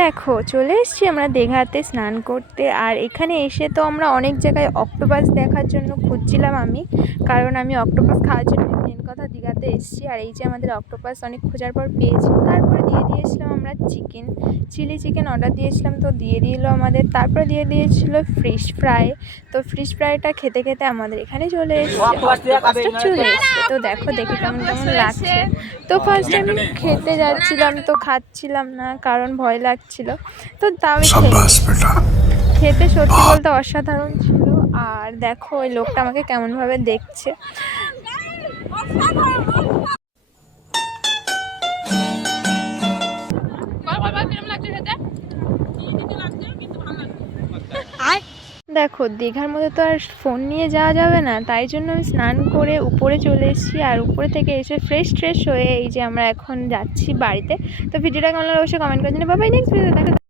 দেখো চলে এসেছি আমরা দীঘাতে স্নান করতে। আর এখানে এসে তো আমরা অনেক জায়গায় অক্টোপাস দেখার জন্য খুঁজছিলাম আমি, কারণ আমি অক্টোপাস খাওয়ার জন্য মেন কথা দীঘাতে এসেছি। আর এই যে আমাদের অক্টোপাস অনেক খোঁজার পর পেয়েছি। তারপরে দিয়ে দিয়েছিলাম আমরা চিলি চিকেন অর্ডার দিয়েছিলাম, তো দিয়ে দিল আমাদের। তারপরে দিয়ে দিয়েছিল ফিশ ফ্রাই। তো ফিশ ফ্রাইটা খেতে খেতে আমাদের এখানে চলে এসেছে, অক্টোপাসটা চলে এসেছে। তো দেখো দেখে কেমন কেমন লাগছে। তো ফার্স্টে আমি খেতে যাচ্ছিলাম, তো খাচ্ছিলাম না কারণ ভয় লাগছিল। তো তাও খেতে সত্যি বলতে অসাধারণ ছিল। আর দেখো ওই লোকটা আমাকে কেমনভাবে দেখছে। দেখো দীঘার মধ্যে তো আর ফোন নিয়ে যাওয়া যাবে না, তাই জন্য আমি স্নান করে উপরে চলে এসেছি। আর উপরে থেকে এসে ফ্রেশ হয়ে এই যে আমরা এখন যাচ্ছি বাড়িতে। তো ভিডিওটা কেমন লাগলো অবশ্যই কমেন্ট করে জানাবে। বাই, নেক্সট ভিডিওতে দেখা